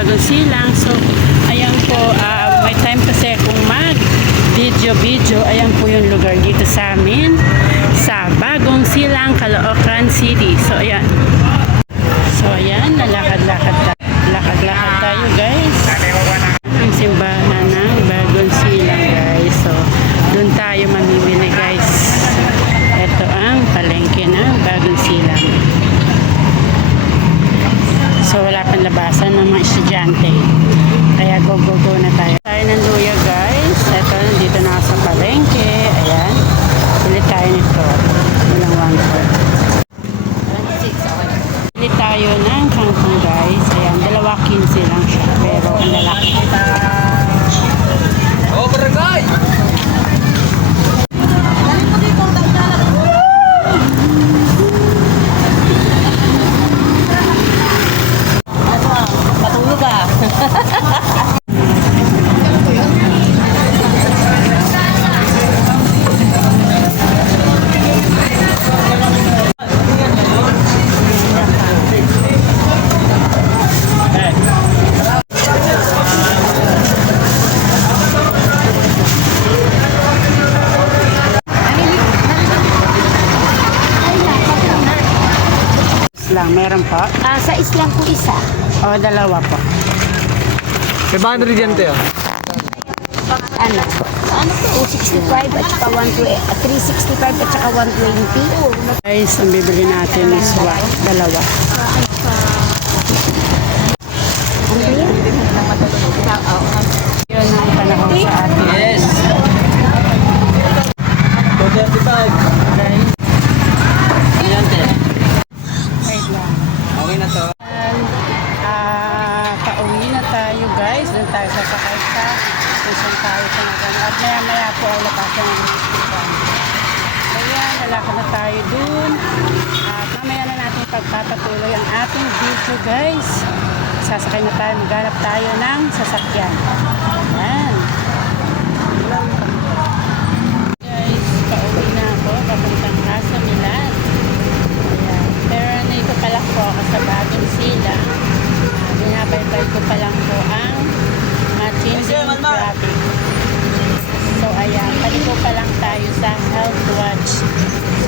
So, ayan po, ah, may time kasi akong mag video-video. Ayan po yung lugar dito sa amin sa Bagong Silang, Caloocan City. So, ayan. So, ayan, lalakad-lakad tayo. Lakad-lakad tayo, guys. Ang simbahan ng Bagong Silang, guys. So, doon tayo mamimili, guys. Ito ang palengke ng Bagong Silang. So wala pang labasan ng mga estudyante. Kaya go go go na tayo. Tayo ng luya guys. Ito dito na ako sa palengke. Ayan. Bili tayo nito. Walang one fourth. Bili tayo ng kangkong guys. Ayan. Dalawa 15 lang siya. Pero ang lalaki. Oh, barangay! Matulog ah. Lang. Meron po. Ah, sa Islam po isa. O dalawa po. May boundary dyan tayo. Ano? Ano po? 265 at saka 120. ah, 365 at saka 120. Guys, ang bibili natin is what? Dalawa. Ano ba yan? Yun ang panahon sa atin. Yes! 235. Guys. Doon tayo sasakay sa saan tayo sa nagano. At maya maya po ay lapasan ng mga estudyante. Kaya lalakad na tayo dun. At mamaya na natin pagpapatuloy ang ating video guys. Sasakay na tayo. Maghanap tayo ng sasakyan. Ayan. Guys, pauwi na ako. Papuntang Casa Milan. Ayan. Pero nandito pa lang po sa bagong sila. Binabaybay ko pa lang po Sam Elkwatch.